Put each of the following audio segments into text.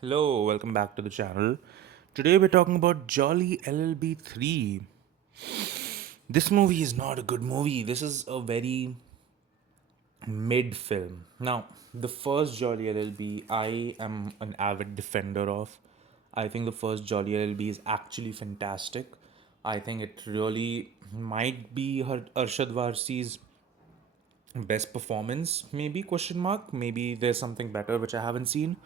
Hello, welcome back to the channel. Today we're talking about Jolly LLB 3. This movie is not a good movie. This is a very mid film. Now, the first Jolly LLB, I am an avid defender of. I think the first Jolly LLB is actually fantastic. I think it really might be Arshad Varsi's best performance, maybe question mark. Maybe there's something better which I haven't seen.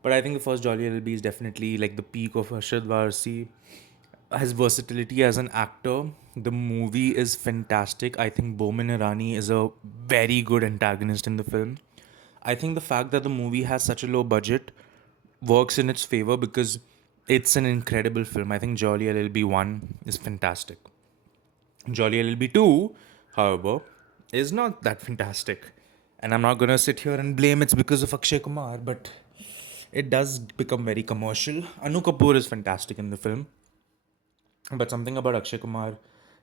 But I think the first Jolly LLB is definitely like the peak of Arshad Varsi. His versatility as an actor. The movie is fantastic. I think Boman Irani is a very good antagonist in the film. I think the fact that the movie has such a low budget works in its favor because it's an incredible film. I think Jolly LLB 1 is fantastic. Jolly LLB 2, however, is not that fantastic. And I'm not gonna sit here and blame it's because of Akshay Kumar, but it does become very commercial. Anu Kapoor is fantastic in the film, but something about Akshay Kumar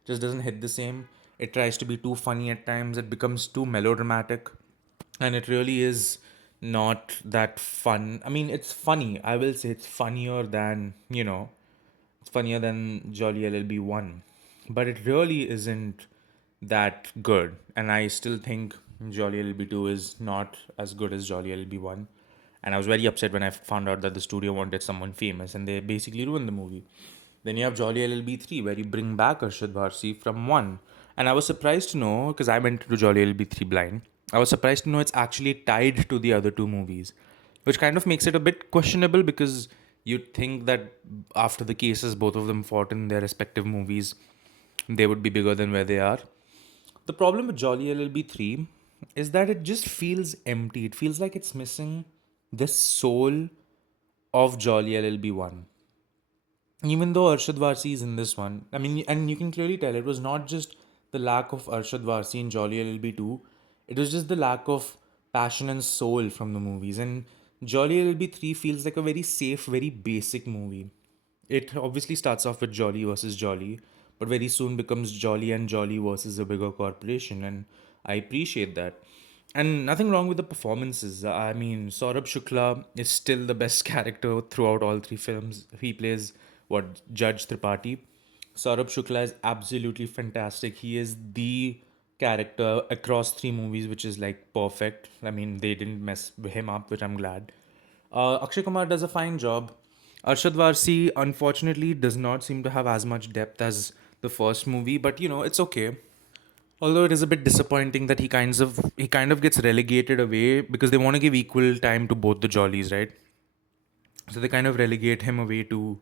just doesn't hit the same. It tries to be too funny at times, it becomes too melodramatic, and it really is not that fun. I mean, it's funny. I will say it's funnier than, it's funnier than Jolly LLB 1. But it really isn't that good. And I still think Jolly LLB 2 is not as good as Jolly LLB 1. And I was very upset when I found out that the studio wanted someone famous and they basically ruined the movie. Then you have Jolly LLB 3, where you bring back Arshad Varsi from 1. And I was surprised to know, because I went to Jolly LLB 3 blind, I was surprised to know it's actually tied to the other two movies, which kind of makes it a bit questionable because you'd think that after the cases both of them fought in their respective movies, they would be bigger than where they are. The problem with Jolly LLB 3 is that it just feels empty. It feels like it's missing the soul of Jolly LLB 1. Even though Arshad Varsi is in this one, I mean, and you can clearly tell it was not just the lack of Arshad Varsi in Jolly LLB 2, it was just the lack of passion and soul from the movies. And Jolly LLB 3 feels like a very safe, very basic movie. It obviously starts off with Jolly versus Jolly, but very soon becomes Jolly and Jolly versus a bigger corporation, and I appreciate that. And nothing wrong with the performances. I mean, Saurabh Shukla is still the best character throughout all three films. He plays what Judge Tripathi. Saurabh Shukla is absolutely fantastic. He is the character across three movies, which is like perfect. I mean, they didn't mess him up, which I'm glad. Akshay Kumar does a fine job. Arshad Varsi, unfortunately, does not seem to have as much depth as the first movie, but it's okay. Although it is a bit disappointing that he kind of gets relegated away because they want to give equal time to both the Jollies, right? So they kind of relegate him away to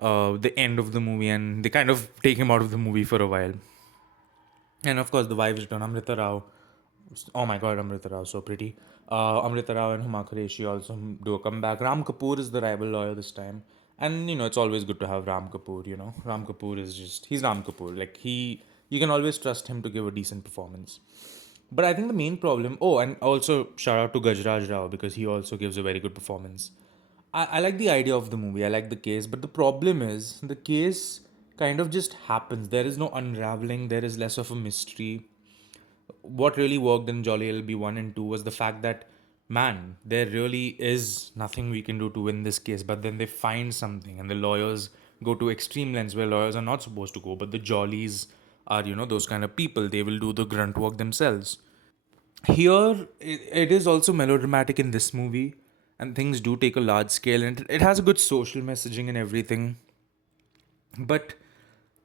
the end of the movie, and they kind of take him out of the movie for a while. And of course, the wives return. Amrita Rao, oh my God, Amrita Rao, so pretty. Amrita Rao and Huma Qureshi also do a comeback. Ram Kapoor is the rival lawyer this time, and it's always good to have Ram Kapoor. Ram Kapoor is he's Ram Kapoor. Like you can always trust him to give a decent performance. But I think the main problem. Oh, and also shout out to Gajraj Rao because he also gives a very good performance. I like the idea of the movie. I like the case, but the problem is the case kind of just happens. There is no unraveling. There is less of a mystery. What really worked in Jolly LB 1 and 2 was the fact that, man, there really is nothing we can do to win this case. But then they find something, and the lawyers go to extreme lengths where lawyers are not supposed to go. But the Jollies are, those kind of people. They will do the grunt work themselves. Here, it is also melodramatic in this movie, and things do take a large scale, and it has a good social messaging and everything. But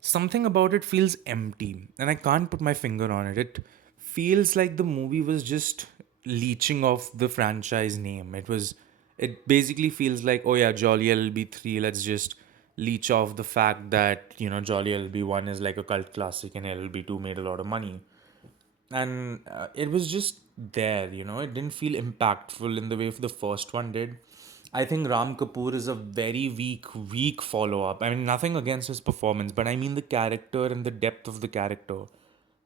something about it feels empty, and I can't put my finger on it. It feels like the movie was just leeching off the franchise name. It basically feels like, oh yeah, Jolly LLB 3, let's just leech off the fact that, Jolly LLB 1 is like a cult classic and LLB 2 made a lot of money. And it was just there, it didn't feel impactful in the way the first one did. I think Ram Kapoor is a very weak follow up. I mean, nothing against his performance, but I mean the character and the depth of the character.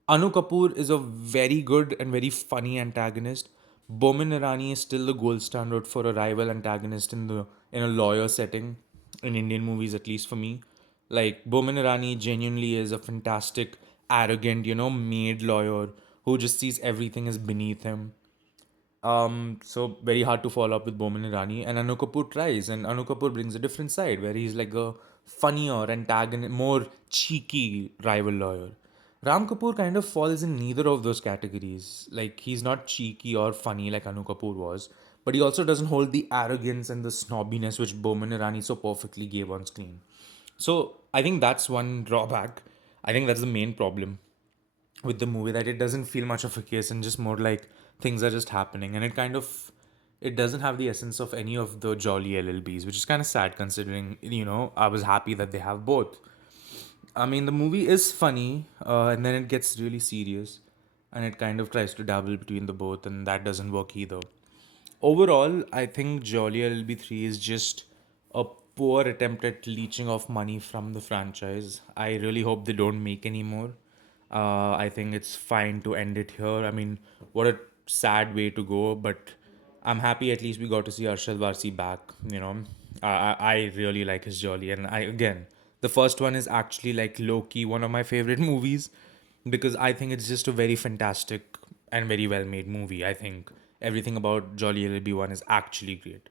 Anu Kapoor is a very good and very funny antagonist. Bomin Irani is still the gold standard for a rival antagonist in a lawyer setting, in Indian movies at least for me. Like Bomin Irani genuinely is a fantastic, arrogant, maid lawyer who just sees everything as beneath him. So very hard to follow up with Boman Irani, and Anu Kapoor tries, and Anu Kapoor brings a different side where he's like a funnier, antagonist, more cheeky rival lawyer. Ram Kapoor kind of falls in neither of those categories. Like he's not cheeky or funny like Anu Kapoor was, but he also doesn't hold the arrogance and the snobbiness which Boman Irani so perfectly gave on screen. So I think that's one drawback. I think that's the main problem with the movie, that it doesn't feel much of a case and just more like things are just happening, and it doesn't have the essence of any of the jolly LLBs, which is kind of sad considering I was happy that they have both. I mean, the movie is funny, and then it gets really serious, and it kind of tries to dabble between the both, and that doesn't work either. Overall, I think Jolly LLB 3 is just a poor attempt at leeching off money from the franchise. I really hope they don't make any more. I think it's fine to end it here. I mean, what a sad way to go, but I'm happy at least we got to see Arshad Varsi back. I really like his Jolly, and the first one is actually like low key one of my favorite movies because I think it's just a very fantastic and very well made movie. I think everything about Jolly LLB 1 is actually great.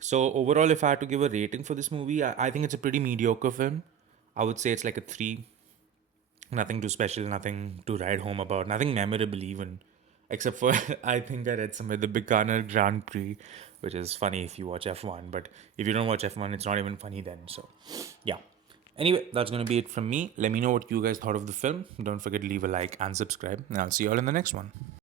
So, overall, if I had to give a rating for this movie, I think it's a pretty mediocre film. I would say it's like a 3. Nothing too special, nothing to write home about, nothing memorable even. Except for, I think I read somewhere the Bikaner Grand Prix, which is funny if you watch F1, but if you don't watch F1, it's not even funny then. So, yeah. Anyway, that's going to be it from me. Let me know what you guys thought of the film. Don't forget to leave a like and subscribe, and I'll see you all in the next one.